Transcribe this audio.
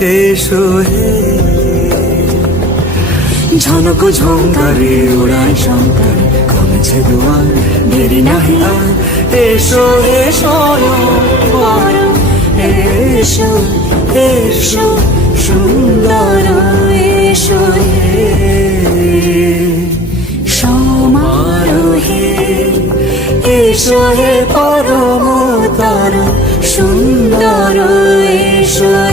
এসো হে। ঝনক ঝঙ্কারে ওড়ায় শঙ্কার, কমেছে দুয়ার, দেরি নাহি আর। এসো হে স্বয়ংবর, এসো এসো সুন্দর, এসো হে সমারোহে। এসো হে পরমতর সুন্দর, এসো